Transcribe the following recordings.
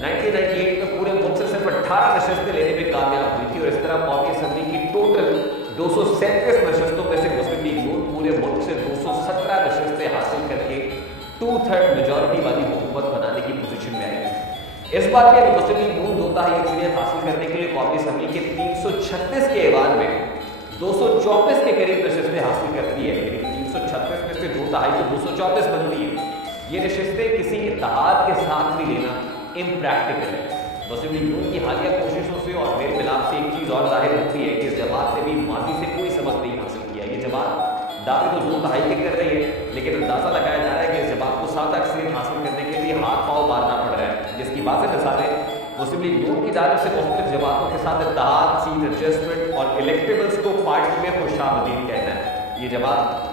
1998 में पूरे मुल्क से सिर्फ 18 नशस्तें लेने में कामयाब हुई थी और इस तरह कौमी असम्बली की टोटल 237 नशस्तों में से मुस्लिम लीग नून पूरे मुल्क से 217 नशस्तें हासिल करके 2/3 मेजॉरिटी वाली हुकूमत बनाने की पोजीशन में आई। इस बार भी मुस्लिम लीग नून 2/3 अक्सरियत हासिल करने के लिए कौमी असम्बली के 336 के ऐवान में 234 के करीब नशस्तें हासिल करती है। 336 में से 2/3 तो 234 बनती है। ये नशस्तें किसी इत्तेहाद के साथ भी लेना इम्प्रैक्टिकल है। मुस्लिम लीग नून की हालिया कोशिशों से और मेल मिलाप से एक चीज़ और जाहिर होती है कि इस जमात ने भी माजी से कोई सबक नहीं हासिल किया। ये जमात दावे तो 2/3 के कर रही है, लेकिन अंदाजा लगाया जा रहा है कि इस जमात को 7 अक्सरियत हासिल करने के लिए हाथ पाँव मारना पड़ रहा है, जिसकी वाज़ेह मिसालें मुस्लिम लीग नून की जानिब से मुख्तलिफ जमातों के साथ इत्तेहाद, सीट एडजस्टमेंट और इलेक्टेबल्स को पार्टी में खुशामदीद कहना है। ये जमात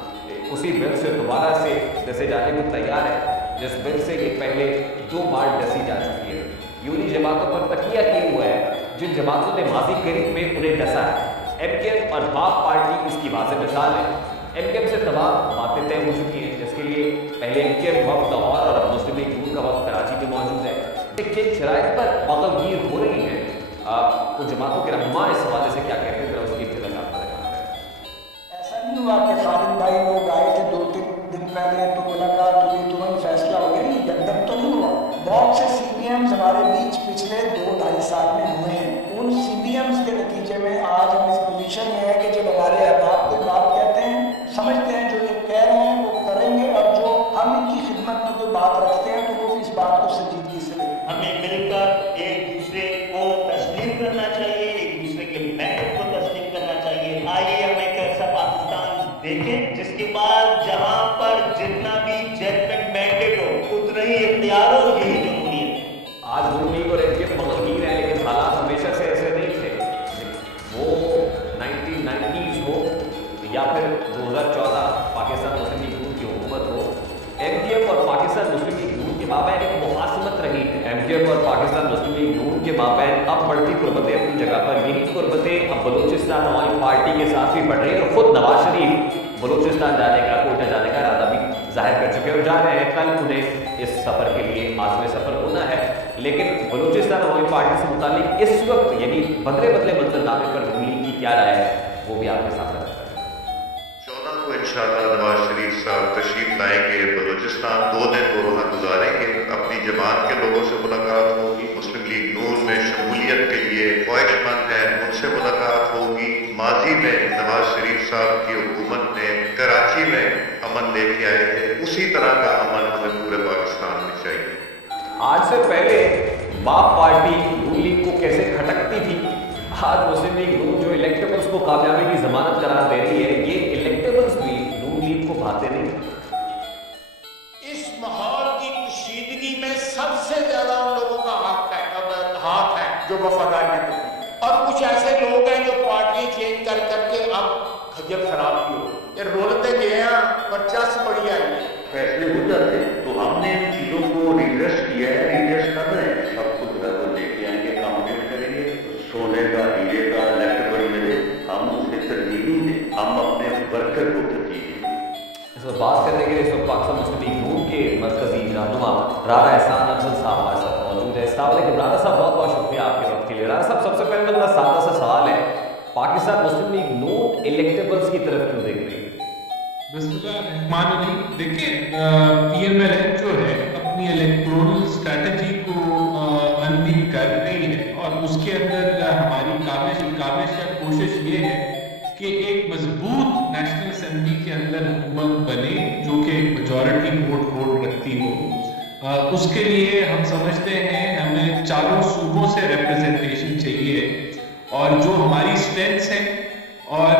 उसी बिल से दोबारा से डसे जाने को तैयार है जिस बिल से ये पहले 2 बार डसी जा चुकी है। यूनी जमातों पर तकिया किए हुआ है जिन जमातों ने माजी करीब में उन्हें डसा है। MKM और बाप पार्टी इसकी वाज़ेह मिसाल है। MKM से तमाम बातें तय हो चुकी हैं, जिसके लिए पहले MKM वक्त लाहौर और अब मुस्लिम लीग नून का वक्त कराची में मौजूद है। किन शराइत पर बगलगीर हो रही है, उन जमातों के रहनुमा इस हवाले से क्या कहते हैं, उसकी इब्तिदा आपको दिखाते हैं। ऐसा नहीं हुआ कि खालिद भाई लोग आए थे 2-3 दिन पहले तो मुलाकात हुई, तुरंत फैसला हो गया, यकदम तो नहीं हुआ। बहुत से CPMs हमारे बीच पिछले 2-2.5 साल में हुए हैं। उन CPMs के नतीजे में आज हम इस पोजीशन में है कि जब हमारे अहबाब कोई बात कहते हैं, समझते हैं जो ये कह रहे हैं वो करेंगे, और जो हम इनकी खिदमत में कोई बात रखते हैं तो वो इस बात को संजीदगी से लेंगे। हमें मिलकर एक दूसरे को तस्लीम करना चाहिए, एक दूसरे के मैंडेट को तस्लीम करना चाहिए। आइए हम एक ऐसा पाकिस्तान देखें जिसके बाद जहां पर जितना भी जजमेंट मैंडेट हो उतना ही इख्तियार हो, यही जमहूरियत है। आज नून लीग और MKM बगलगीर है, लेकिन हालात हमेशा से ऐसे नहीं थे। वो 1990s हो या फिर 2014 पाकिस्तान मुस्लिम लीग नून की हुकूमत हो, MKM और पाकिस्तान मुस्लिम लीग नून के माबैन एक मुहासमत रही है। MKM और पाकिस्तान मुस्लिम लीग नून के माबैन अब बढ़ती कुर्बतें अपनी जगह पर, यही कुर्बतें अब बलूचिस्तान अवामी पार्टी के साथ भी बढ़ रही है और खुद नवाज शरीफ बलूचिस्तान जाने का, कोयटा जाने का इरादा भी जाहिर कर चुके हैं और जा रहे हैं। कल उन्हें इस सफ़र के लिए आज़म सफ़र होना है, लेकिन बलूचिस्तान अवामी पार्टी से मुतालिक इस वक्त यानी बदले बदले मंजरनामे पर नून लीग की क्या राय है वो भी आपके साथ रखते हैं। 14 को इंशाअल्लाह नवाज शरीफ साहब तशरीफ लाएंगे बलूचिस्तान, 2 दिन वो वहाँ गुजारेंगे, अपनी जमात के लोगों से मुलाकात होगी, मुस्लिम लीग नून में शमूलियत के लिए ख्वाहिशमंद है उनसे मुलाकात होगी। माजी में नवाज शरीफ साहब की हुकूमत ने कराची में अमन लेके आए थे, उसी तरह का अमन हमें पूरे पाकिस्तान में चाहिए। आज से पहले बाप पार्टी नून लीग को कैसे खटकती थी, आज मुस्लिम लीग नून जो इलेक्टेबल्स को कामयाबी की जमानत करार दे रही है, ये इलेक्टेबल्स भी नून लीग को भाते नहीं। इस माहौल की कशीदगी में सबसे ज्यादा उन लोगों का हाथ है जो वफादारी करते हैं, और कुछ ऐसे लोग हैं जो पार्टियां चेंज कर करके अब खज्जल खराब की हो, ये रोलते गए हैं पर चस पड़ी है। फैसले हो जाते हैं तो हमने इन चीज़ों को रिड्रेस किया है, रिड्रेस कर रहे हैं, सब कुछ वो लेके आएंगे, कामयाब करेंगे। सोने का, हीरे का, इलेक्ट्रिक मिले, हम उसे तरजीह नहीं दें, हम अपने वर्कर को तरजीह दें। इस पर बात करने के लिए इस वक्त पाकिस्तान मुस्लिम लीग नून के मरकजी रहनुमा राना एहसान अफजल साहब हमारे साथ मौजूद है। अस्सलाम राना साहब, बहुत बहुत शुक्रिया आपके वक्त के लिए। राना साहब, सबसे पहले तो मेरा सादा सा सवाल है, पाकिस्तान मुस्लिम लीग नून इलेक्टेबल्स की तरफ क्यों देख रही है? देखिए, PMLN जो है अपनी इलेक्टोरल स्ट्रैटेजी को अनवील कर रही है और उसके अंदर हमारी काविश या कोशिश ये है कि एक मजबूत नेशनल असेंबली के अंदर हुकूमत बने जो कि मेजॉरिटी वोट रखती हो। उसके लिए हम समझते हैं हमें चारों सूबों से रिप्रेजेंटेशन चाहिए, और जो हमारी स्ट्रेंथ्स हैं और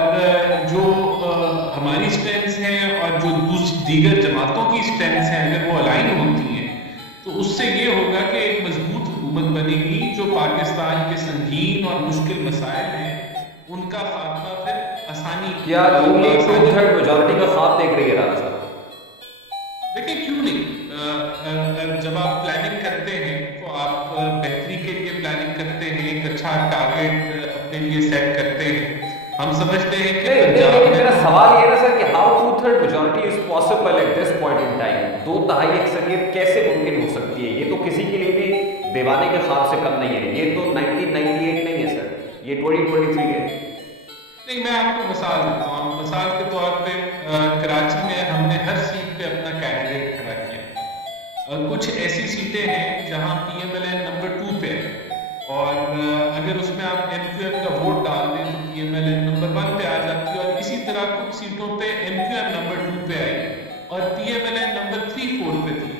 जो हमारी स्ट्रेंथ्स हैं और जो दीगर जमातों की स्ट्रेंथ्स हैं, अगर वो अलाइन होती हैं तो उससे ये होगा कि एक मजबूत हुकूमत बनेगी जो पाकिस्तान के संगीन और मुश्किल मसाइल हैं उनका खात्मा फिर आसानी। क्या नून लीग 2/3 मेजॉरिटी का ख्वाब देख रही है राना साहब? देखिए, क्यों नहीं, जब आप प्लानिंग करते हैं तो आप बेहतरी के लिए प्लानिंग करते हैं, एक अच्छा टारगेट अपने लिए सेट करते हैं। हम समझते हैं कि मेरा सवाल ये है सर कि how 2/3 majority is possible at this point in time? 2/3 अक्सरियत कैसे मुमकिन हो सकती है? ये तो किसी के लिए भी दीवाने के ख्वाब से कम नहीं है। ये तो 1998 नहीं है सर, ये 2023 है। नहीं, मैं आपको मिसाल देता हूँ। मिसाल के तौर पे कराची में हमने हर सीट पे अपना कैंडिडेट खड़ा किया। कुछ ऐसी सीटें हैं जहाँ PMLN नंबर 2 पे है, और अगर उसमें आप MQM का वोट डाल दें तो PMLN नंबर 1 पे आ जाती है, और इसी तरह कुछ सीटों पे MQM नंबर 2 पे आई और PMLN नंबर 3, 4 पे थी,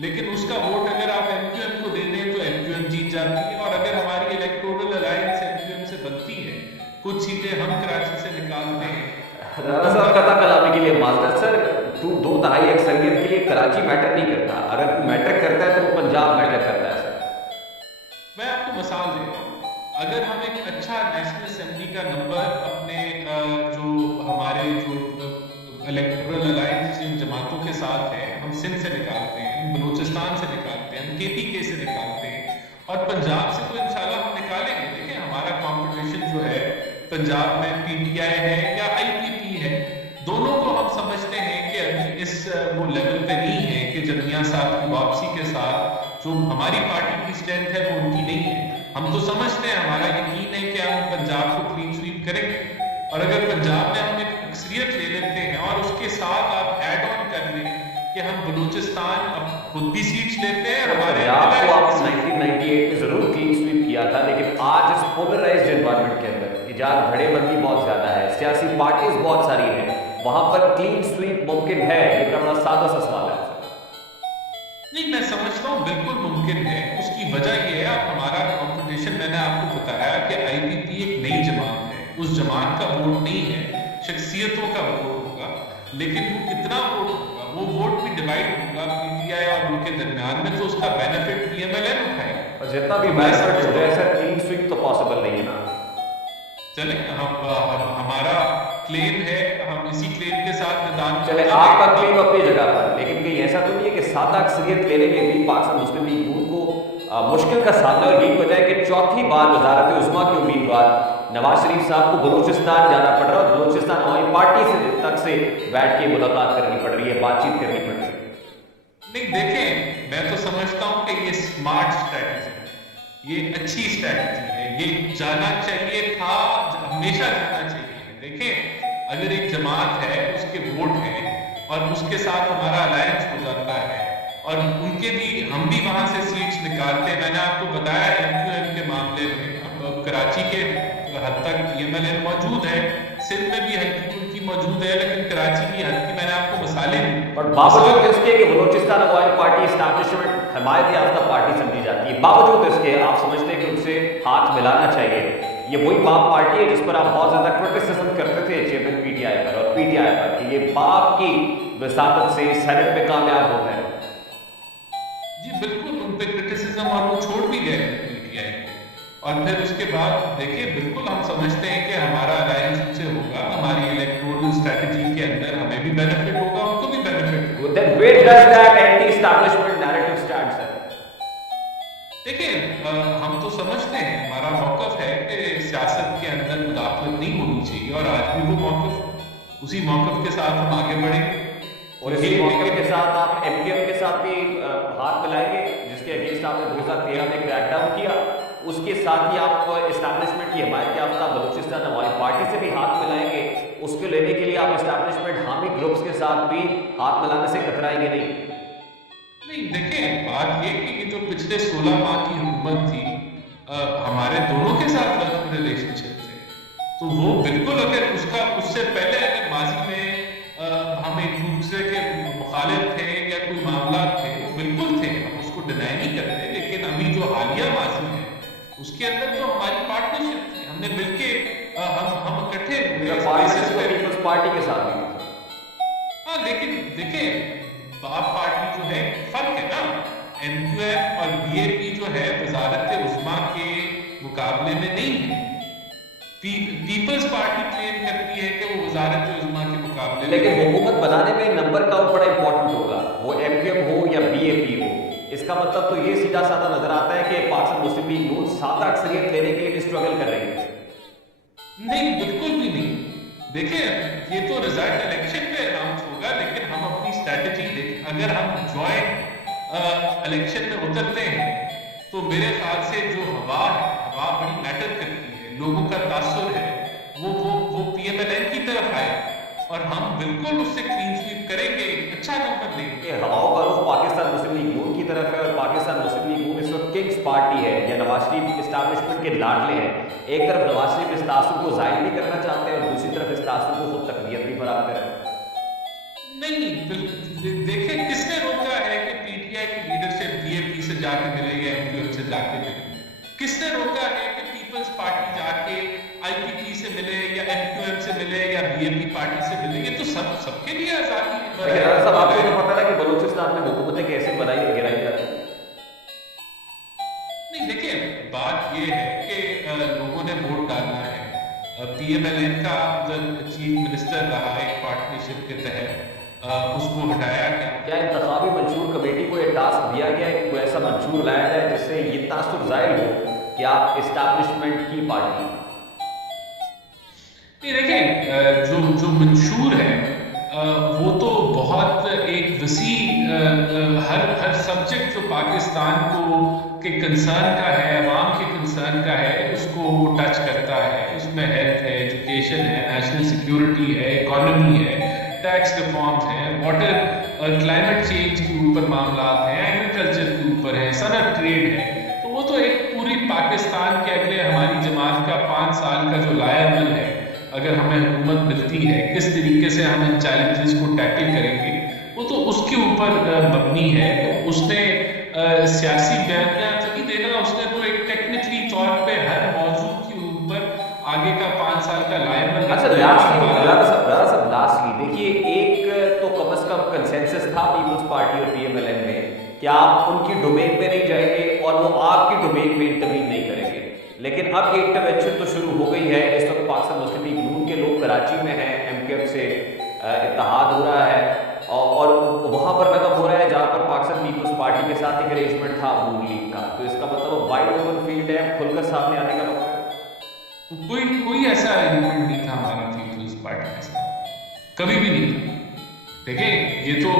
लेकिन उसका वोट अगर आप MQM को दे दें तो MQM जीत जाती है। और अगर हमारी इलेक्टोरल अलायंस MQM से बनती है, कुछ सीटें हम कराची से निकालते हैं। राणा साहब कथा कलामी के लिए माजरत सर, तू 2 दहाई अक्सरियत के लिए कराची मैटर नहीं करता, अगर तू मैटर करता है तो वो पंजाब मैटर करता है सर। मैं आपको मिसाल दे रहा हूँ, अगर हम एक अच्छा नेशनल असेंबली का नंबर अपने जो हमारे जो इलेक्टोरल अलायंस जिन जमातों के साथ है, हम सिंध से निकालते हैं, हम बलूचिस्तान से निकालते हैं, हम KPK से निकालते हैं, और पंजाब से तो इंशाल्लाह हम निकालेंगे। देखिए हमारा कंपटीशन जो है पंजाब में PTI है या IPP है, दोनों को हम समझते हैं कि अभी इस वो लेवल पे नहीं है कि जमिया साहब की वापसी के साथ जो हमारी पार्टी की स्ट्रेंथ है वो उनकी नहीं है। हम तो समझते हैं, हमारा यकीन है कि हम पंजाब को क्लीन स्वीप करेंगे, और अगर पंजाब में हम एक अक्सरियत ले लेते हैं और उसके साथ आप ऐड ऑन कर लें कि हम बलूचिस्तान अब खुद भी सीट्स लेते हैं, हमारे आपको आप 1998 में जरूर क्लीन स्वीप किया था, लेकिन आज इस पोलराइज्ड एनवायरनमेंट के अंदर इजाद धड़ेबंदी बहुत ज्यादा है, सियासी पार्टीज बहुत सारी हैं, वहां पर क्लीन स्वीप मुमकिन है? ये बड़ा सादा सा सवाल है। नहीं, मैं समझता हूँ बिल्कुल मुमकिन है। उसकी वजह यह है, अब हमारा कंपटीशन, मैंने आपको बताया कि IPP एक नई जमात है, उस जमात का वोट नहीं है, शख्सियतों का वोट होगा, लेकिन वो कितना वोट होगा, वो वोट भी डिवाइड होगा PTI और उनके दरमियान में, तो उसका बेनिफिट PMLN उठाएगा। और जितना भी बेनिफिट हो जाए सर, क्लीन स्वीप तो पॉसिबल नहीं है ना। चले, हमारा क्लेम है, हम इसी क्लेम के साथ मैदान में चले, आपका क्लेम अपनी जगह पर, लेकिन कहीं ऐसा तो नहीं है कि सादा अक्सरियत लेने में भी पाकिस्तान मुस्लिम लीग नून को मुश्किल का सामना, और यही वजह है कि चौथी बार वजारत उस्मा के उम्मीदवार नवाज शरीफ साहब को बलूचिस्तान जाना पड़ रहा है, और बलूचिस्तान हमारी पार्टी से बैठ के मुलाकात करनी पड़ रही है, बातचीत करनी पड़ रही है। नहीं, देखें, मैं तो समझता हूं कि ये स्मार्ट स्ट्रैटेजी है, ये अच्छी स्ट्रैटेजी है, ये जाना चाहिए था, हमेशा जाना चाहिए। देखें, अगर एक जमात है, उसके वोट हैं और उसके साथ हमारा अलायंस हो जाता है, और उनके भी, हम भी वहां से सीट्स निकालते हैं। मैंने आपको बताया MQM के मामले में कराची के हद तक PMLN मौजूद है, सिंध में भी हल्की उनकी मौजूद है, लेकिन कराची की हल्की, मैंने आपको मिसालें दी। और बावजूद इसके कि बलूचिस्तान अवामी पार्टी एस्टैब्लिशमेंट हमायत याफ्ता पार्टी समझी जाती है, बावजूद इसके आप समझते हैं कि उनसे हाथ मिलाना चाहिए। ये वही बाप पार्टी है जिस पर आप बहुत ज्यादा क्रिटिसिज्म करते थे चेयरमैन PTI पर और PTI पर कि ये बाप की वसातत से सेनेट में कामयाब होता है। जी बिल्कुल, उन पे क्रिटिसिज्म, और वो छोड़ भी गए PTI को, और फिर उसके बाद देखिए, बिल्कुल हम समझते हैं कि हमारा अलायंस उनसे होगा, हमारी इलेक्टोरल स्ट्रेटजी के अंदर हमें भी बेनिफिट होगा, उनको भी बेनिफिट होगा। Then where does that anti-establishment narrative stand, sir? देखिए, हम तो समझते हैं, हमारा मौकफ है कि सियासत के अंदर मुदाखलत नहीं होनी चाहिए, और आज भी वो मौकफ, उसी मौकफ के साथ हम आगे बढ़ेंगे। और इसी मौके के साथ आप MQM के साथ भी हाथ मिलाएंगे, जिसके अगेंस्ट आपने 2013 में क्रैकडाउन किया, उसके साथ ही आप एस्टैब्लिशमेंट की हमायत याफ्ता बलूचिस्तान अवामी पार्टी से भी हाथ मिलाएंगे, उसको लेने के लिए आप एस्टैब्लिशमेंट हामी ग्रुप्स के साथ भी हाथ मिलाने से कतराएंगे नहीं? नहीं, देखें, बात ये कि जो पिछले 16 माह की हुकूमत थी, हमारे दोनों के साथ वर्किंग रिलेशनशिप थे, तो वो बिल्कुल, अगर उससे पहले अगर माजी में हम एक दूसरे के मुखालिफ थे या कोई मामला थे, बिल्कुल थे, हम उसको डिनाई नहीं करते, लेकिन अभी जो हालिया माजी है उसके अंदर जो हमारी पार्टनरशिप थी, हमने मिलके हम इकट्ठे हुए पीपल्स पार्टी के साथ भी। हाँ, लेकिन देखिए, बाप पार्टी जो है, फर्क है ना, MQM और BAP जो है वजारत उस्मा के मुकाबले में नहीं है। पीपल्स पार्टी क्लेम करती है कि वो वजारत उस्मा के मुकाबले, लेकिन हुकूमत बनाने में नंबर काउंट बड़ा इंपॉर्टेंट होगा, वो MQM हो या BAP हो। इसका मतलब तो ये सीधा साधा नजर आता है कि पाकिस्तान मुस्लिम लीग नून सादा अक्सरियत लेने के लिए भी स्ट्रगल कर रही है। नहीं, बिल्कुल भी नहीं। देखिए, ये तो रिजल्ट इलेक्शन पे अनाउंस होगा, लेकिन हम अपनी स्ट्रेटजी देखें, अगर हम ज्वाइंट इलेक्शन में उतरते हैं तो मेरे ख्याल से जो हवा है, हवा बड़ी मैटर करती है, लोगों का तासुर है वो PMLN की तरफ आए और हम बिल्कुल उससे क्लीन स्वीप करेंगे, अच्छा नंबर देंगे। ये हवाओं का रुख पाकिस्तान मुस्लिम लीग नून की तरफ है और पाकिस्तान मुस्लिम लीग नून इस वक्त किंग्स पार्टी है या नवाज शरीफ इस्टेब्लिशमेंट के लाडले हैं। एक तरफ नवाज शरीफ इस तासुर को जाहिर नहीं करना चाहते हैं और दूसरी तरफ इस तासुर को खुद तकनीत भी फराहम करें। नहीं, देखिए किसने रोका है कि PTI की लीडरशिप BAP से जाके मिले या MQM से जाके मिले? किसने रोका है कि पीपल्स पार्टी जाके IPP से मिले या MQM से मिले या BAP पार्टी से मिले? ये तो सबके लिए आजादी है। राणा साहब, आपको तो पता है कि बलूचिस्तान में हुकूमतें कैसे बनाई और गिराई जाती हैं? नहीं, देखिए बात ये है कि लोगों ने वोट डालना है। PMLN का चीफ मिनिस्टर रहा एक पार्टनरशिप के तहत, उसको हटाया गया। क्या इंतखाबी मंशूर कमेटी को यह टास्क दिया गया है कि कोई ऐसा मंशूर लाया जाए जिससे ये तासुर जाहिर हो कि आप इस्टेब्लिशमेंट की पार्टी? नहीं, देखिए जो मंशूर है वो तो बहुत एक वसी हर सब्जेक्ट जो पाकिस्तान को के कंसर्न का है, अवाम के कंसर्न का है, उसको वो टच करता है। उसमें हेल्थ है, एजुकेशन है, नेशनल सिक्योरिटी है, इकोनॉमी है, टैक्स रिफॉर्म्स हैं, वाटर क्लाइमेट चेंज के ऊपर मामला हैं, एग्रीकल्चर के ऊपर है, सनद ट्रेड है। तो वो तो एक पूरी पाकिस्तान के अगले हमारी जमात का 5 साल का जो लायमल है, अगर हमें हुकूमत मिलती है, किस तरीके से हम इन चैलेंजेस को टैकल करेंगे, वो तो उसके ऊपर मबनी है। तो उसने सियासी बयानिया नहीं देना, उसने तो एक टेक्निकली तौर पे हर मौजू के ऊपर आगे का 5 साल का लायमल। अच्छा, लास्टली देखिए, एक तो कम से कम कंसेंसस था पीपल्स पार्टी और PMLN में कि आप उनकी डोमेन में नहीं जाएंगे और वो आपकी डोमेन में इंटरवीन नहीं करेंगे। लेकिन अब ये इंटरवेंशन तो शुरू हो गई है। इस वक्त पाकिस्तान मुस्लिम लीग नून के लोग कराची में हैं, MQM से इत्तेहाद हो रहा है और वहाँ पर रकम हो रहा है जहाँ पर पाकिस्तान पीपल्स पार्टी के साथ एक अरेंजमेंट था नून लीग का। तो इसका मतलब वाइड ओपन फील्ड है, खुलकर सामने आने का वक्त है। कोई ऐसा अरेंजमेंट नहीं था हमारा पीपल्स पार्टी के साथ, कभी भी नहीं था। देखिए, ये तो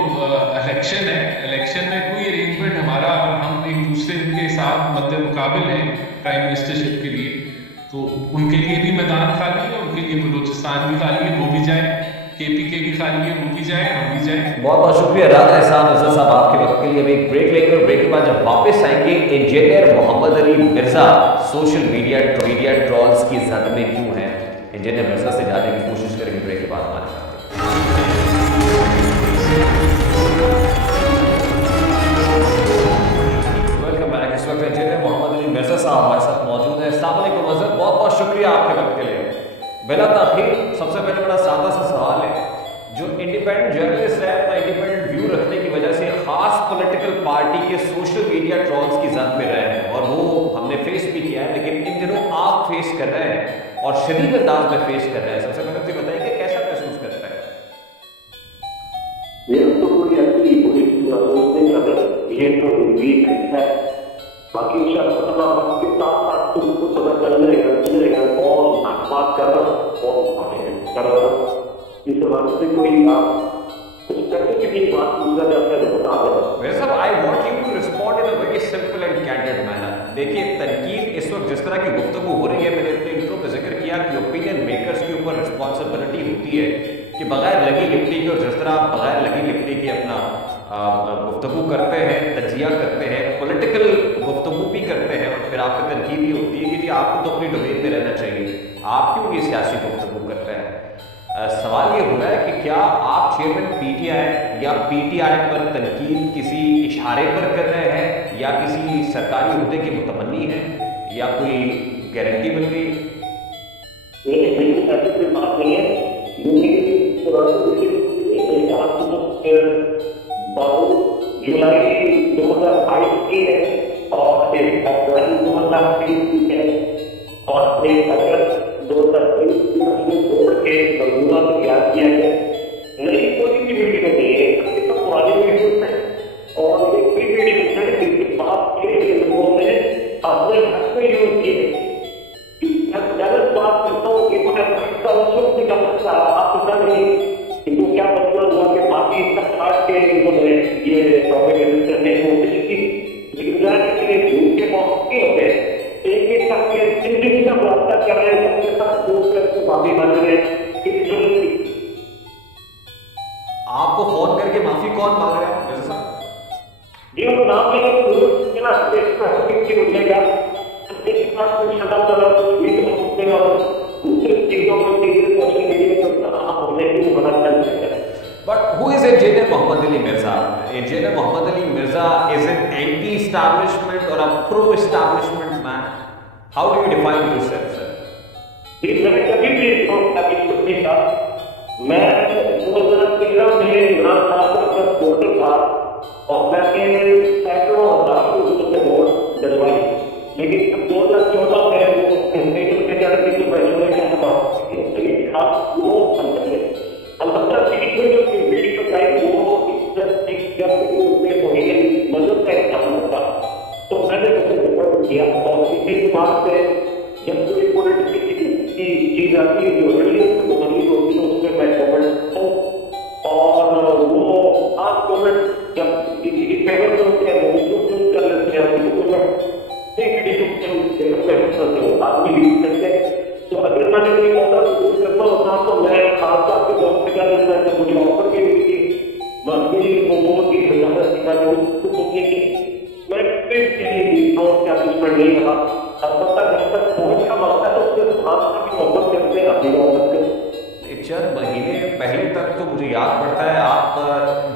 इलेक्शन है, इलेक्शन में कोई अरेंजमेंट हमारा, अगर हम एक दूसरे के साथ मद्दे मुकाबिल हैं प्राइम मिनिस्टरशिप के लिए, तो उनके लिए भी मैदान खाली है, उनके लिए बलूचिस्तान भी खाली है, वो भी जाए, KPK भी खाली है, वो भी जाए, हम भी जाए। बहुत बहुत शुक्रिया राजा एहसान नजर साहब आपके वक्त के लिए। हम एक ब्रेक लेंगे और ब्रेक के बाद जब वापस आएंगे, engineer Mohammad Ali Mirza social media trolls की जद में क्यों है, इंजीनियर मिर्जा से जानने की कोशिश करेंगे ब्रेक के बाद हमारे साथ। Welcome back. इस वक्त इंजीनियर मोहम्मद अली मिर्जा साहब हमारे साथ मौजूद है। अस्सलाम वालेकुम हज़रत, बहुत बहुत शुक्रिया आपके वक्त के लिए। बिला ताखीर सबसे पहले बड़ा सादा सा सवाल है, जो इंडिपेंडेंट जर्नलिस्ट है अपना इंडिपेंडेंट व्यू रखने की वजह से खास पॉलिटिकल पार्टी के सोशल मीडिया ट्रॉल्स की जद में रहे हैं और वो हमने फेस भी किया है, लेकिन इन दिनों आप फेस कर रहे हैं और शदीद अंदाज में फेस कर रहे हैं। सबसे पहले मुझे बताइए कि कैसा महसूस करता है? ये तो कोई ऐसी सोचने का ये तो वीक है, बाकी इंशाअल्लाह के साथ तुमको पता चलेगा कौन बात कर रहा कर रहा इस बात से कोई आप उस स्पेसिफिक बात पूछना चाहते हैं तो बता दें। मेरे साहब, I want you to respond in a very simple and candid manner. देखिए, तनकीद इस वक्त जिस तरह की गुफ्तगू हो रही है, मैंने अपने इंट्रो पे जिक्र किया कि ओपिनियन मेकर्स के ऊपर रिस्पॉन्सिबिलिटी होती है कि बगैर लगी लिपटी के, और जिस तरह आप बगैर लगी लिपटी के अपना गुफ्तगू करते हैं, तजिया करते हैं, पॉलिटिकल गुफ्तगू भी करते हैं और फिर आपकी तनकीद ये होती है कि जी आपको तो अपनी डोमेन में रहना चाहिए, आप क्यों ये सियासी गुफ्तगू करते हैं। सवाल ये हो रहा है कि क्या आप चेयरमैन PTI या PTI पर तनकीद किसी इशारे पर कर रहे हैं या किसी सरकारी हुद्दे की मुतमन्नी है या कोई गारंटी मिल गई? ऐसी कोई बात नहीं है, जुलाई 2022 की है और 2023 की है और 1 अगस्त 2023 के बंगूला में तैयार किया गया। नई कोई भी वीडियो नहीं है, ये तो पुरानी वीडियो है और एक भी वीडियो है जिसके बात के लोगों ने अपने हक में यूज किए। गलत बात करता हूँ कि मैं इसका शुभ निकल सकता आप पता नहीं इनको क्या मतलब हुआ कि बाकी इसका काट के इन्होंने ये प्रोपेगेंडा करने की कोशिश की, लेकिन झूठ के जिन जिनसे हम वार्ता कर रहे हैं सबके साथ दूसरे माफी मांग रहे हैं कि जरूरत आपको फोन करके माफी कौन मांग रहा है मिर्जा साहब? ये नाम लेके ना की हो जाएगा एक बात को शब्द करो वीडियो होते और दूसरी चीजों को चीजें सोशल मीडिया पर होने की मना कर सकते हैं. But who is Engineer Mohammad Ali Mirza? Engineer Mohammad Ali Mirza is an anti-establishment or a pro-establishment man. How do you define yourself, sir? मैंने कभी भी एस्टैब्लिशमेंट नहीं था. मैं 2013 में इमरान खान का वोटर था और मैंने सैकड़ों हजार से वोट डलवाई. लेकिन 2014 में वो कैंपेन के जाने की फैसले के आप वो अलबत्ता जो वीडियो बताई वो एक मदद का एक काम होता. तो मैंने उसे सपोर्ट किया और इसी बात से जब कोई पॉलिटिक्स की चीज आती है जो रिलीजियस होती है उसमें मैं कमेंट हूँ और वो आप कमेंट जब किसी की फेवर करते हैं वो उसको कर लेते हैं आदमी लीड करते हैं. तो अगर मैंने कोई मौका यूज करना होता तो मैं खास तौर पर जॉब से क्या लेता है मुझे ऑफर की हुई थी मस्ती वो की मैं एस्टैब्लिशमेंट नहीं रहा. अलबत्ता जब तक पहुंच का मौका है उसके साथ भी मोहब्बत करते हैं अपनी मोहब्बत करते. चंद महीने पहले तक तो मुझे याद पड़ता है आप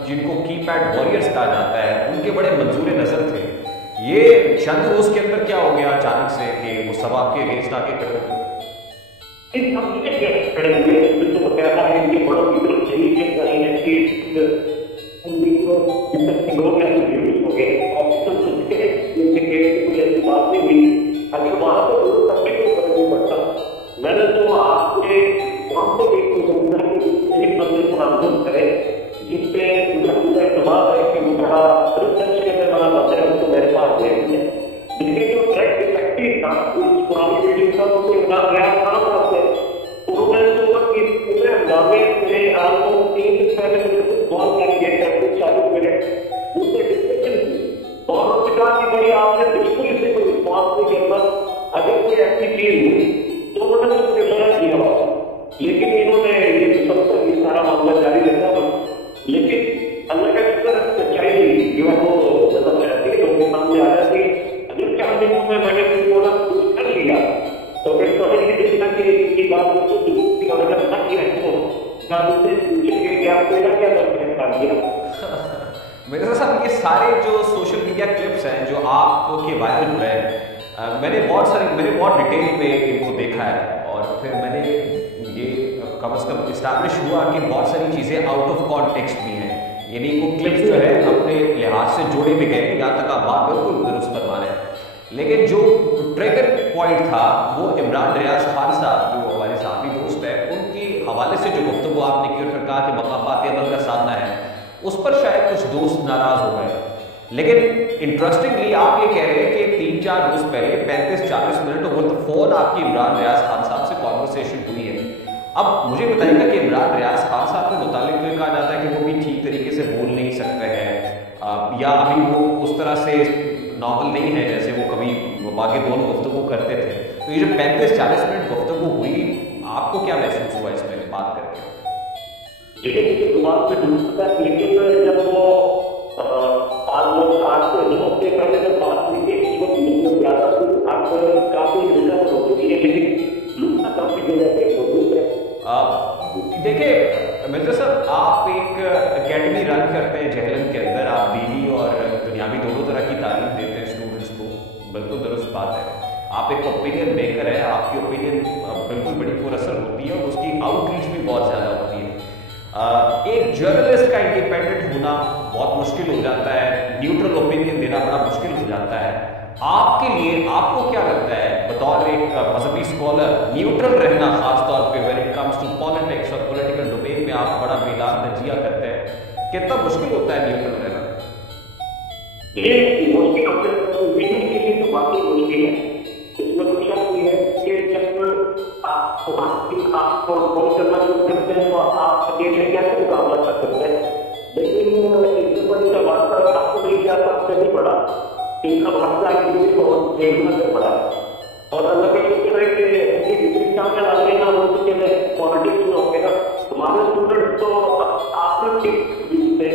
जिनको कीपैड वॉरियर्स कहा जाता है उनके बड़े मंजूर नजर थे. ये चंद रोज के अंदर क्या हो गया अचानक से कि वो सब आपके अगेंस्ट आके खड़े हो? इन हमने खड़े हुए तो कहता है कि बड़ों की तरफ से नीचे कहीं है कि लोग ऐसे व्यूज हो गए ऑप्शन सुनते जिनके केस कोई ऐसी बात नहीं हुई. अगर वहां पर लोग सबके कोई फर्क नहीं पड़ता. मैंने तो आपके वहां से एक बंदे को नामजद करे जिसपे पूरा इतमाद है कि वो बड़ा रिसर्च करने वाला बंदा है उसको मेरे पास भेज दिया. लेकिन जो ट्रैक इफेक्टिव था उस पुरानी वीडियो का वो इमरान रियाज खान साहब थे. उन्होंने तो कि पूरे हंगामे में आपको 3 दिन पहले मुझे कुछ कॉल करके 40 मिनट उससे डिस्कशन की और उसने कहा कि भाई आपने बिल्कुल इसे कोई रिस्पॉन्स नहीं करना. अगर कोई ऐसी चीज हुई तो उन्होंने मुझे मना किया होगा. लेकिन इन्होंने ये सबको ये सारा मामला जारी रखा. लेकिन अल्लाह का शुक्र सच्चाई जो है वो नजर आती है लोगों के सामने आ जाती है. अगर 4 दिनों में मैंने कुछ बोला कुछ कर लिया तो फिर तो ये देखना कि बात को दूसरी और अगर ना किया तो गांव से पूछेंगे कि आप मेरा क्या कर दिया. मिर्जा साहब ये सारे जो सोशल मीडिया क्लिप्स हैं जो आपके वायरल हुए हैं मैंने बहुत डिटेल में इनको देखा है और फिर मैंने ये कम से कम इस्टेब्लिश हुआ कि बहुत सारी चीज़ें आउट ऑफ कॉन्टेक्स्ट भी हैं. यानी वो क्लिप्स जो है अपने लिहाज से जोड़े भी गए यहाँ तक आप बात बिल्कुल दुरुस्त फरमा रहे हैं. लेकिन जो ट्रिगर पॉइंट था वो इमरान रियाज खान साहब जो हमारे साथी दोस्त हैं उनके हवाले से जो गुफ्तगू आपने की और फिर कहा कि मकाफात अमल का सामना है उस पर शायद कुछ दोस्त नाराज हो गए. लेकिन इंटरेस्टिंगली आप ये कह रहे हैं कि 3-4 रोज पहले 35-40 मिनट ओवर द फोन आपकी इमरान रियाज खान साहब से कॉन्वर्सेशन हुई है. अब मुझे बताइएगा कि इमरान रियाज खान साहब के मुतालिक तो ये कहा जाता है कि वो भी ठीक तरीके से बोल नहीं सकते हैं या अभी वो उस तरह से नॉर्मल नहीं है जैसे वो कभी बाकी दोनों गुफ्तगू करते थे. तो ये जो 35-40 मिनट गुफ्तगू हुई आपको क्या महसूस हुआ इसमें बात करके? लेकिन दिमाग में ढूंढता है. लेकिन जब वो 5 लोग 8 से 2 हफ्ते पहले जब बात हुई थी उस वक्त मुझे ज्यादा आप काफी रिकवर हो चुकी है लेकिन लूटना काफी जगह पे मौजूद है. देखिए मिर्जा साहब आप एक एकेडमी रन करते हैं जहलन के अंदर. आप दीनी और दुनियावी दोनों तरह की तालीम देते हैं स्टूडेंट्स को. बिल्कुल दुरुस्त बात है. आप एक ओपिनियन मेकर है. आपकी ओपिनियन बिल्कुल बड़ी पुरअसर होती है और उसकी आउटरीच भी बहुत ज़्यादा होती है. एक जर्नलिस्ट का इंडिपेंडेंट होना बहुत मुश्किल हो जाता है. न्यूट्रल ओपिनियन देना बड़ा मुश्किल हो जाता है. आपके लिए आपको क्या लगता है बतौर एक मजहबी स्कॉलर न्यूट्रल रहना खास तौर पे when it comes to politics और पॉलिटिकल डोमेन में आप बड़ा बेलान नजिया करते हैं कितना मुश्किल होता है न्यूट्रल रहना? ये मुश्किल होता है विजन के लिए तो बात ही मुश्किल है. इसमें कोई शक नहीं है कि जब आप कॉल करना शुरू करते हैं तो आप अकेले कैसे मुकाबला कर सकते हैं. लेकिन इससे बड़ी का वास्तव आपको मेरी क्या सबसे नहीं पड़ा इनका भाषा को देखना से पड़ा. और अगर मैं सोच रहा है कि शिक्षा में डालने का वो तो कहते हैं पॉलिटिक्स में हो गया, हमारे स्टूडेंट्स तो आपस के बीच थे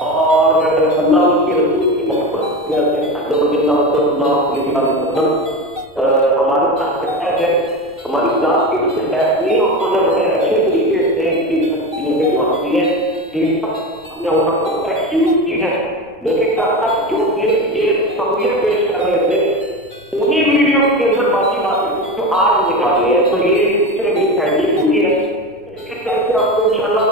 और अल्लाह उसके रसूल की मोहब्बत हमारे साथ है, हमारी क्लास की नहीं, उन्होंने बड़े अच्छे तरीके से चीजें जो होती है हमने यूज की है, लेकिन साथ जो ये तस्वीर पेश कर रहे थे उन्हीं वीडियो के अंदर बाकी बातें जो आज निकाली है, तो ये इससे भी फैमिली हुई है। इसके तहत आपको इंशाल्लाह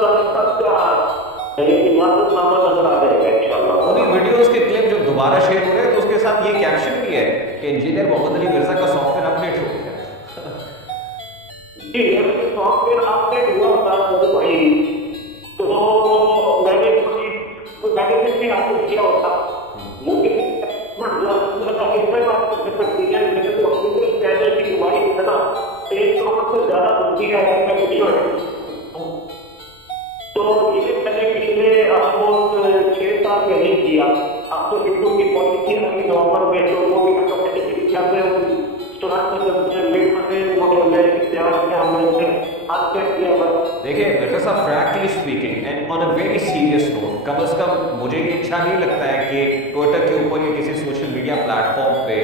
इमारतनामा नजर आ जाएगा इंशाल्लाह। उन्हीं वीडियोस के क्लिप जो दोबारा शेयर हो रहे हैं तो उसके साथ ये कैप्शन भी है कि इंजीनियर मोहम्मद अली मिर्जा का सॉफ्टवेयर अपडेट हो गया। जी, सॉफ्टवेयर अपडेट हुआ था मेरे भाई, तो मैंने कुछ बेनिफिट भी हासिल किया होता, मुझे एक करोड़ से ज्यादा दूसरी का वीडियो है, तो ये मैंने पिछले ऑलमोस्ट 6 साल में नहीं किया। अब तो यूट्यूब की पॉलिसी है नवंबर में, तो वो भी ऑटोमेटिकली क्या देखिए मिर्जा साहब, frankly speaking and on a very serious note, कम से कम मुझे ये अच्छा नहीं लगता है कि ट्विटर के ऊपर या किसी सोशल मीडिया प्लेटफॉर्म पे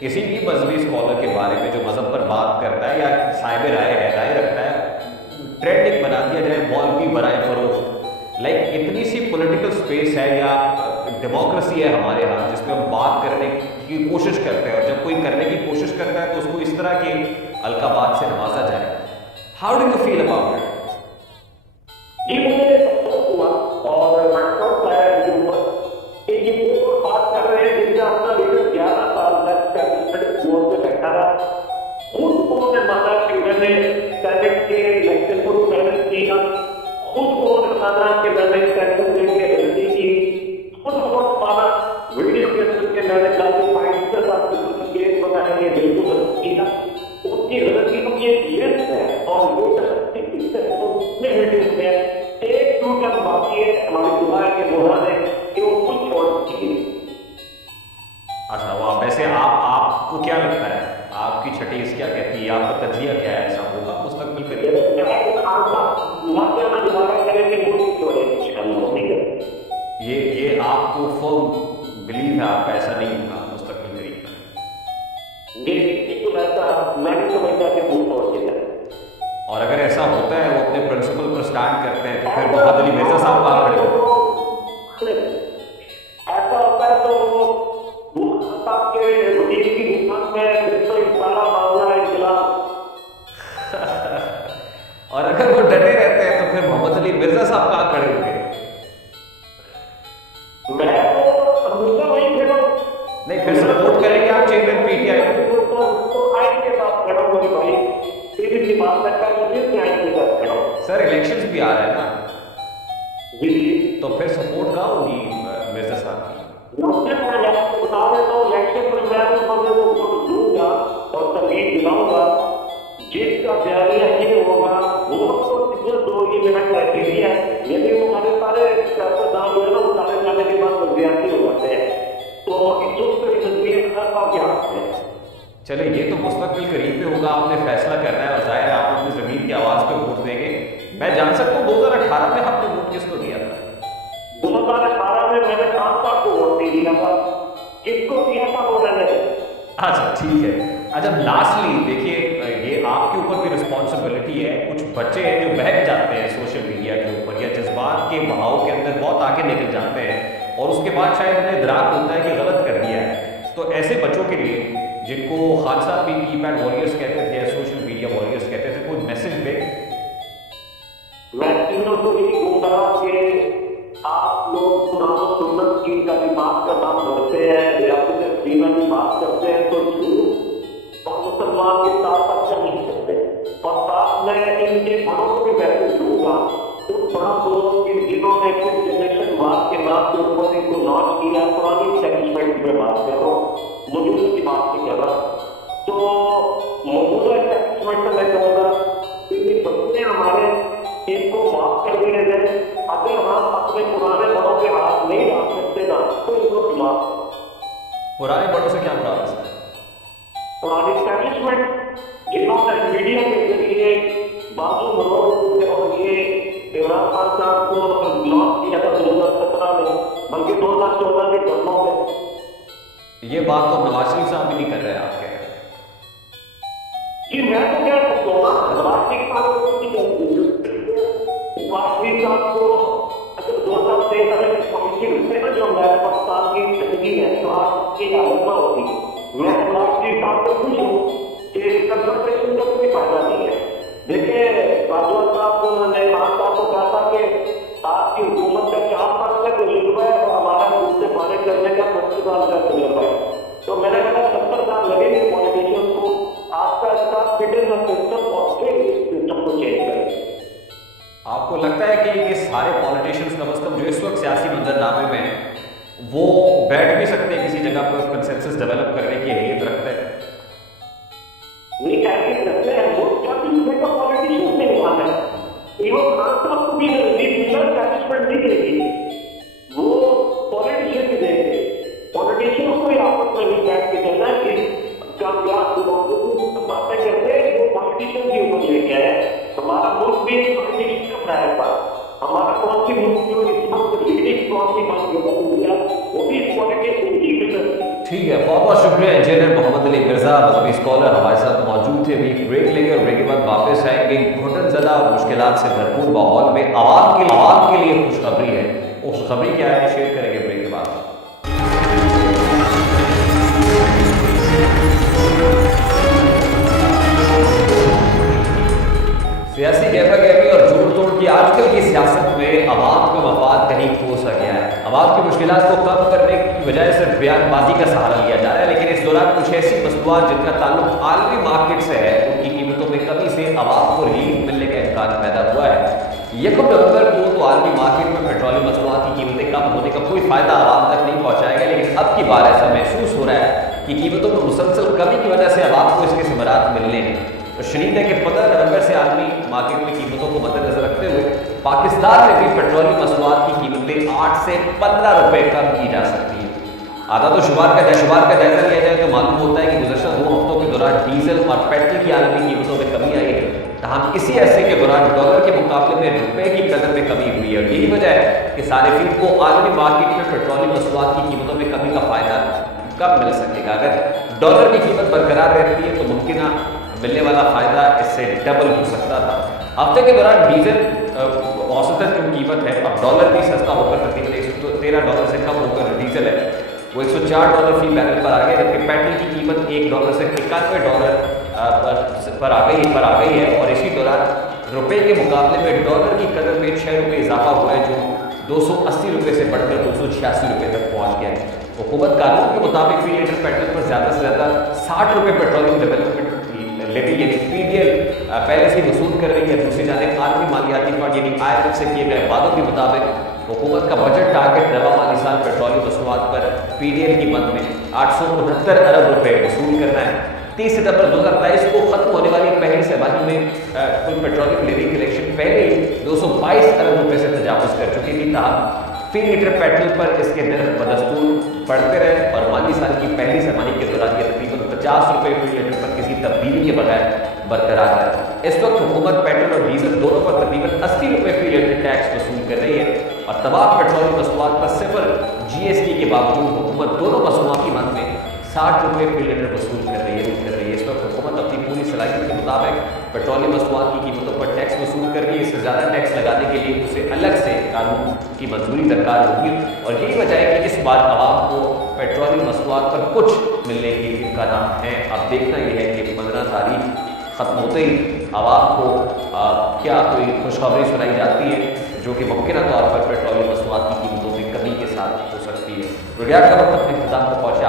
किसी भी मजहबी स्कॉलर के बारे में जो मजहब पर बात करता है या साहिब राय रखता है, ट्रेंडिंग बना दिया जाए मौलवी बराए फरोख्त। लाइक इतनी सी पॉलिटिकल स्पेस है या डेमोक्रेसी है हमारे यहाँ जिसमें हम बात करने की कोशिश करते हैं, और जब कोई करने की कोशिश करता है तो उसको इस तरह के अलकाबात से नवाजा जाए। How do you feel about it? जी, मुझे हुआ और बात कर रहे हैं जिनका अपना लीडर 11 साल तक बोर्ड में बैठा रहा, उन्होंने माना कि मैंने सेनेट के इलेक्शन को मैनेज किया, खुद उन्होंने माना कि मैंने सेंटर लेके गलती की, खुद उन्होंने माना वीडियो के मैंने क्लासिफाइड केस बनाया, ये बिल्कुल गलत किया, उनकी गलती तो ये है और वो एक टूटन बाकी है हमारी दुआ के बोला है कि वो कुछ छोड़ दी। अच्छा, वाह। वैसे आपको क्या लगता है, आपकी छठी इस क्या कहती है, आपका तजिया क्या है, ऐसा होगा मुस्तकबिल में? ये आपको फर्म बिलीव है आपका ऐसा नहीं होगा मुस्तकबिल करीब में? बिल्कुल ऐसा मैंने समझा कि वो पहुंच गया। और अगर ऐसा होता है, वो अपने प्रिंसिपल पर स्टैंड करते हैं, तो फिर मोहम्मद अली मिर्जा साहब कहाँ खड़े होंगे? ऐसा होता है तो वो के वकील की हिम्मत में तो सारा मामला है खिलाफ। और अगर वो डटे रहते हैं तो फिर मोहम्मद अली मिर्जा साहब कहाँ खड़े होंगे? मैं तो हमेशा वही खड़ा हूं। नहीं, फिर सपोर्ट करेंगे आप चेयरमैन पीटीआई तो आइन के साथ खड़ा हूं भाई, सीधी सी बात करता है, मुझे आइन के साथ खड़ा हूं। सर इलेक्शंस भी आ रहे हैं ना, जी, तो फिर सपोर्ट कहाँ होगी मिर्जा साहब की? बता देता हूँ, इलेक्शन में मैं तो वोट दूंगा और तकलीफ दिलाऊंगा, जिसका जारिया ये होगा वो तो दो ही मेरा क्राइटेरिया है। यदि वो हमारे सारे सियासतदान हुए ना, वो सारे जाने के बाद विद्यार्थी हो जाते हैं, तो क्या है? चलिए, ये तो मुस्तकबिल करीब में होगा, आपने फैसला करना है और जाहिर है आप अपनी जमीन की आवाज पे वोट देंगे। मैं जान सकता हूँ 2018 में आपने वोट किसको दिया था? 2018 में मैंने सांसद को वोट दिया था, किसको दिया था वो रहने। अच्छा, ठीक है। अच्छा, लास्टली देखिए, ये आपके ऊपर भी रिस्पॉन्सिबिलिटी है। कुछ बच्चे हैं जो बहक जाते हैं सोशल मीडिया के ऊपर या जज्बात के बहाव के अंदर बहुत आगे निकल जाते हैं, और उसके बाद शायद उन्हें इदराक होता है कि गलत कर दिया है। तो ऐसे बच्चों के लिए, जिनको खान साहब भी कीपैड वॉरियर्स कहते थे या सोशल मीडिया वॉरियर्स कहते थे, कोई मैसेज दे? मैं तीनों को यही कहूंगा कि आप लोग कुरान और सुन्नत की तालीमात का काम करते हैं या फिर दीन की बात करते हैं तो झूठ और मुसलमान के साथ अच्छा नहीं करते। और साथ में इनके बड़ों को भी मैसेज दूंगा, उन बड़ों को जिन्होंने फिफ्थ जनरेशन बात के नाम के ऊपर इनको लॉन्च किया, पुरानी सेटलमेंट में बात करो, मौजूदा की बात नहीं कर रहा। तो मौजूदा सेटलमेंट में मैं कहूँगा कि बच्चे हमारे इनको माफ कर दिया जाए। अगर हम अपने पुराने बड़ों के हाथ नहीं डाल सकते ना, तो इनको माफ। पुराने बड़ों से क्या मुराद है? और एस्टैब्लिशमेंट जिन्होंने मीडिया के जरिए बाजू मरोड़ और ये इमरान खान साहब को लॉन्च किया था 2017 में, बल्कि 2014 के चरणों में। ये बात तो नवाज शरीफ साहब भी नहीं कर रहे हैं, आप कह रहे हैं। जी मैं तो कह सकता हूँ ना, नवाज शरीफ साहब को अगर 2013 में काउंसिल में जो हमारे पाकिस्तान की जिंदगी है तो आपकी आलोचना होती। मैं नवाज शरीफ साहब से खुश हूँ कि कंसल्टेशन का कोई फायदा नहीं है। देखिए बाजवा साहब को उन्होंने खान साहब को कहा था कि आपकी हुकूमत का 4 साल का तजुर्बा है और हमारा खुद से पाने करने का 25 साल का तजुर्बा है। तो मैंने कहा 70 साल लगेंगे पॉलिटिशियंस को, आपका इसका फिट इन द सिस्टम और फिर इस सिस्टम को चेंज करें। आपको लगता है कि ये सारे पॉलिटिशियंस कम से कम जो इस वक्त सियासी मंजरनामे में हैं वो बैठ भी सकते हैं किसी जगह पर कंसेंसस डेवलप करने की हैसियत रखते हैं? नहीं ऐसे करते हैं वो क्या दूसरे का पॉलिटिशियन नहीं माना है। इवन खान साहब को भी एस्टैब्लिशमेंट नहीं देगी, वो पॉलिटिशियन भी देंगे। पॉलिटिशियन को ही आपस में नहीं बैठ के कहना कि कामयाब बातें करते हैं, वो पॉलिटिशियन की ऊपर लेके आए। हमारा मुल्क भी पॉलिटिशियन का बनाया था। हमारा कौन सी मुल्क जो इस वक्त लीडिंग कौन सी बात वो भी पॉलिटिशियन की वजह। ठीक है, बहुत बहुत शुक्रिया इंजीनियर मोहम्मद अली मिर्जा, मजहबी स्कॉलर हमारे साथ मौजूद थे। अभी एक ब्रेक लेंगे और ब्रेक के बाद वापस आएंगे। घुटन ज़दा और मुश्किलात से भरपूर माहौल में आवाम के लिए खुशखबरी है। वो खुशखबरी क्या है शेयर करेंगे ब्रेक के बाद। सियासी गहमा-गहमी और जोड़-तोड़ की आजकल की सियासत में अवाम का मफाद कहीं खो सा गया है। अवाम की मुश्किलात को कम करने की बजाय सिर्फ बयानबाजी का सहारा लिया जा रहा है, लेकिन इस दौरान कुछ ऐसी मसनूआत जिनका ताल्लुक आलमी मार्केट से है उनकी कीमतों में कमी से अवाम को रिलीफ मिलने का इम्कान पैदा हुआ है। 1 नवंबर को तो आलमी मार्केट में पेट्रोलियम मसनूआत की कीमतें कम होने का कोई फायदा आवाम तक नहीं पहुँचाएगा, लेकिन अब की बार ऐसा महसूस हो रहा है कि कीमतों में मुसलसल कमी की वजह से अवाम को इसके समरात मिलने हैं। तो शरीक है कि 15 नवंबर से आलमी मार्केट में कीमतों को मद्देनजर रखते हुए पाकिस्तान में भी पेट्रोलियम मसनूआत की कीमतें 8 से 15 रुपए कम की जा सकती है। आदाद शुमार का जायजा लिया जाए तो मालूम होता है कि गुज़श्ता 2 हफ्तों के दौरान डीजल और पेट्रोल की आलमी कीमतों में कमी आई है। तहम इसी अरसे के दौरान डॉलर के मुकाबले में रुपए की कदर में कमी हुई है और यही वजह है कि सारिफीन को आलमी मार्केट में पेट्रोलियम मसनूआत की कीमतों में कमी का फायदा कब मिल सकेगा। अगर डॉलर की कीमत बरकरार रहती है तो मुमकिन मिलने वाला फायदा इससे डबल हो सकता था। हफ्ते के दौरान डीजल औसतन जो कीमत है, अब डॉलर भी सस्ता होकर तकरीबन $113 से कम होकर डीजल है वो $104 फी बैरल पर आ गया, जबकि पेट्रोल की कीमत $1 से $91 पर आ गई है। और इसी दौरान रुपए के मुकाबले में डॉलर की कदर में 6 रुपये इजाफा हुआ है, जो 280 रुपये से बढ़कर 286 रुपये तक पहुँच गया है। हुकूमत कानून के मुताबिक फी लीटर पेट्रोल पर ज़्यादा से ज़्यादा 60 रुपये पेट्रोलियम डेवलपमेंट लेवी यानी PDL पहले से वसूल कर रही है। दूसरी जानिब आलमी मालियाती फंड यानी IMF से किए गए वादों के मुताबिक हुकूमत का बजट टारगेट रवा माली साल पेट्रोलियम मसनूआत पर PDL की मद में 869 अरब रुपए वसूल करना है। 30 सितंबर 2023 को खत्म होने वाली पहली तिमाही में कुल पेट्रोलियम लेवी कलेक्शन पहले ही 222 अरब रुपए से तजावुज कर चुकी थी। ताहम फी लीटर पेट्रोल पर इसके दर बदस्तूर बढ़ते रहे और माली साल की पहली तिमाही के दौरान ये तकरीबन 50 रुपये फी लीटर पर किसी तब्दीली के बगैर बरकरार है। इस वक्त हुकूमत पेट्रोल और डीजल दोनों पर तकरीबन 80 रुपये फी लीटर टैक्स वसूल कर रही है और तमाम पेट्रोलियम मसनूआत पर सिफर GST के बावजूद हुकूमत दोनों मसनूआत की मद में 60 रुपये फी लीटर वसूल कर रही है। इस वक्त हुकूमत अपनी पूरी सलाहियत के मुताबिक पेट्रोलियम मसनूआत की कीमतों पर टैक्स वसूल कर रही है। इससे ज़्यादा टैक्स लगाने के लिए उसे अलग से कानून की मंजूरी दरकार होगी और यही वजह है कि इस बार आवाम को पेट्रोलियम मसनूआत पर कुछ मिलने के इम्कान हैं। अब देखना यह है कि 15 तारीख ख़त्म होते ही आवाम को क्या कोई खुशखबरी सुनाई जाती है जो कि मुमकिन तौर पर पेट्रोलियम मसनूआत की कीमतों में कमी के साथ हो सकती है। प्रोग्राम का वक्त अपने इख्तिताम पर पहुँचा।